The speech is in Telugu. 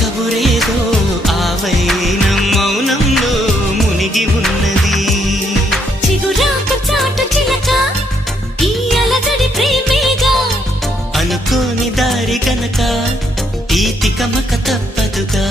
కబురేదో ఆవైనం మౌనంలో మునిగి ఉన్నది. చిగురాకు చాటు చిలక ఈ అలజడి ప్రేమేగా, అనుకోని దారి గనక ఈ తికమక తప్పదుగా.